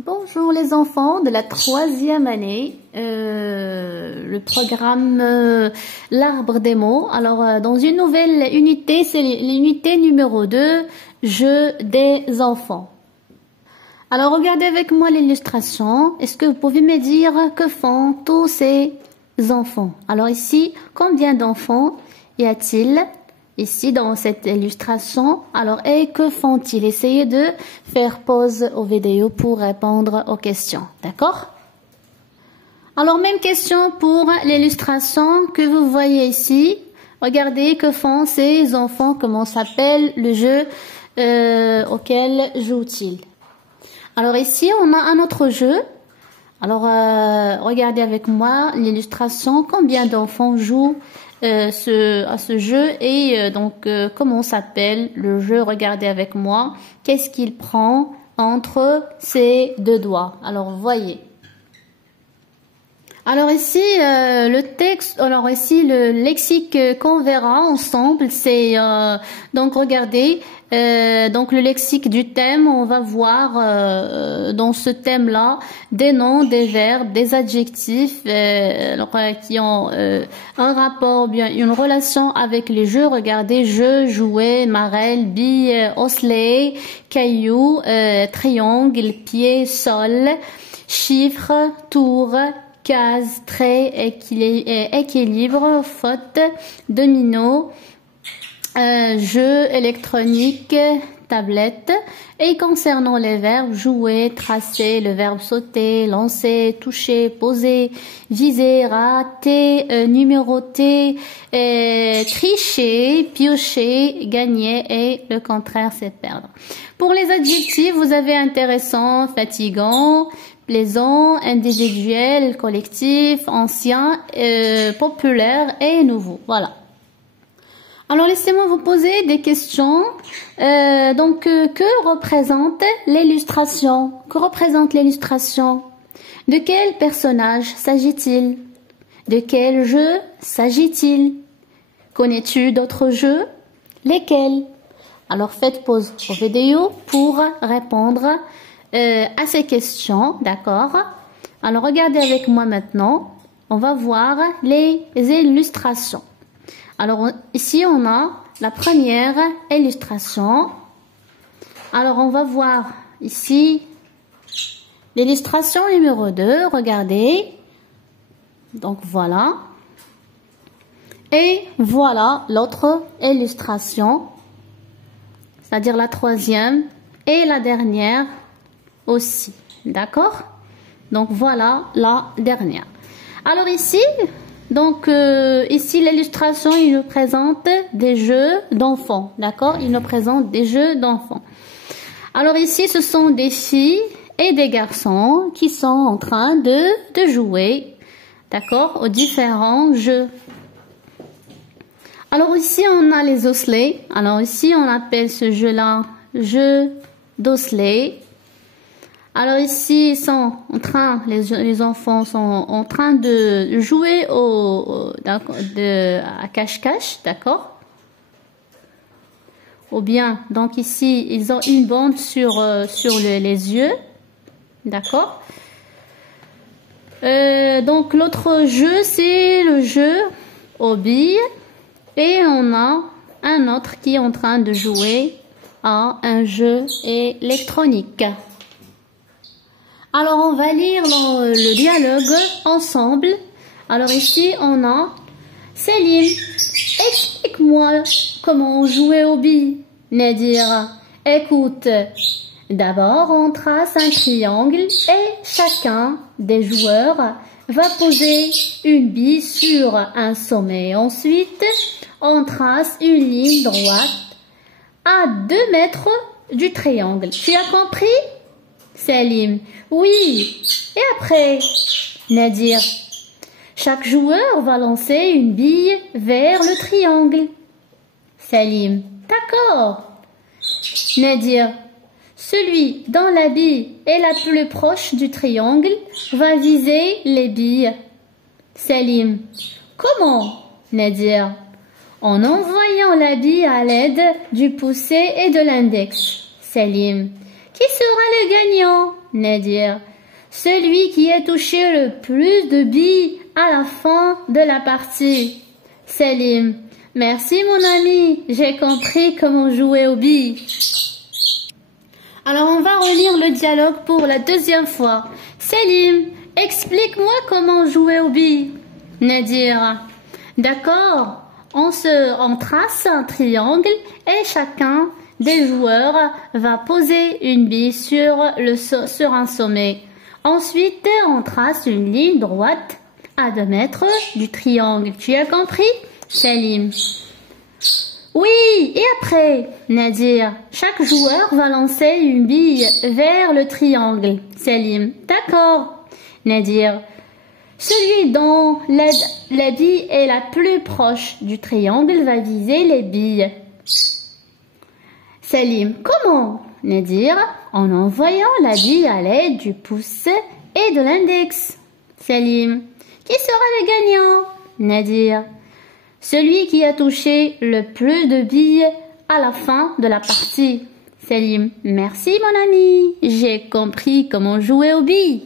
Bonjour les enfants de la 3e année, le programme L'arbre des mots. Alors dans une nouvelle unité, c'est l'unité numéro 2, Jeux des enfants. Alors regardez avec moi l'illustration. Est-ce que vous pouvez me dire que font tous ces enfants? Alors ici, combien d'enfants y a-t-il? Ici, dans cette illustration, alors, et que font-ils? Essayez de faire pause aux vidéos pour répondre aux questions, d'accord? Alors, même question pour l'illustration que vous voyez ici. Regardez que font ces enfants, comment s'appelle le jeu auquel jouent-ils? Alors ici, on a un autre jeu. Alors, regardez avec moi l'illustration, combien d'enfants jouent à ce jeu et donc comment s'appelle le jeu? Regardez avec moi, qu'est-ce qu'il prend entre ses deux doigts? Alors voyez. Alors ici le texte, alors ici le lexique qu'on verra ensemble, c'est donc regardez donc le lexique du thème, on va voir dans ce thème-là des noms, des verbes, des adjectifs qui ont un rapport, bien une relation avec les jeux. Regardez, jeu, jouet, marelle, bille, osselet, caillou, triangle, pied, sol, chiffre, tour, case, trait, équilibre, faute, domino, jeu électronique, tablette. Et concernant les verbes, jouer, tracer, le verbe sauter, lancer, toucher, poser, viser, rater, numéroter, tricher, piocher, gagner, et le contraire c'est perdre. Pour les adjectifs, vous avez intéressant, fatigant, plaisant, individuel, collectif, ancien, populaire et nouveau. Voilà. Alors laissez-moi vous poser des questions. Que représente l'illustration? Que représente l'illustration? De quel personnage s'agit-il? De quel jeu s'agit-il? Connais-tu d'autres jeux? Lesquels? Alors faites pause aux vidéos pour répondre à ces questions, d'accord? Alors regardez avec moi maintenant, on va voir les illustrations. Alors ici on a la première illustration. Alors on va voir ici l'illustration numéro 2, regardez. Donc voilà. Et voilà l'autre illustration, c'est-à-dire la troisième et la dernière aussi, d'accord? Donc voilà la dernière. Alors ici, donc ici l'illustration, il nous présente des jeux d'enfants, d'accord? Il nous présente des jeux d'enfants. Alors ici, ce sont des filles et des garçons qui sont en train de jouer, d'accord, aux différents jeux. Alors ici, on a les osselets. Alors ici, on appelle ce jeu-là jeu d'osselets. Alors ici, ils sont en train, les enfants sont en train de jouer à cache-cache, d'accord? Ou bien, donc ici, ils ont une bande sur les yeux, d'accord? Donc l'autre jeu, c'est le jeu aux billes. Et on a un autre qui est en train de jouer à un jeu électronique. Alors, on va lire le dialogue ensemble. Alors ici, on a Céline. Explique-moi comment jouer aux billes. Nadir, écoute. D'abord, on trace un triangle et chacun des joueurs va poser une bille sur un sommet. Ensuite, on trace une ligne droite à 2 mètres du triangle. Tu as compris? Salim. Oui. Et après? Nadir. Chaque joueur va lancer une bille vers le triangle. Salim. D'accord. Nadir. Celui dont la bille est la plus proche du triangle va viser les billes. Salim. Comment? Nadir. En envoyant la bille à l'aide du pouce et de l'index. Salim. Qui sera le gagnant? Nadir. Celui qui a touché le plus de billes à la fin de la partie. Selim. Merci mon ami, j'ai compris comment jouer aux billes. Alors on va relire le dialogue pour la deuxième fois. Selim, explique-moi comment jouer aux billes. Nadir. D'accord, on trace un triangle et chacun des joueurs va poser une bille sur un sommet. Ensuite, on trace une ligne droite à 2 mètres du triangle. Tu as compris, Selim? Oui, et après, Nadir, chaque joueur va lancer une bille vers le triangle. Selim, d'accord. Nadir, celui dont la bille est la plus proche du triangle va viser les billes. Selim, comment? Nadir, en envoyant la bille à l'aide du pouce et de l'index. Selim, qui sera le gagnant? Nadir, celui qui a touché le plus de billes à la fin de la partie. Selim, merci mon ami, j'ai compris comment jouer aux billes.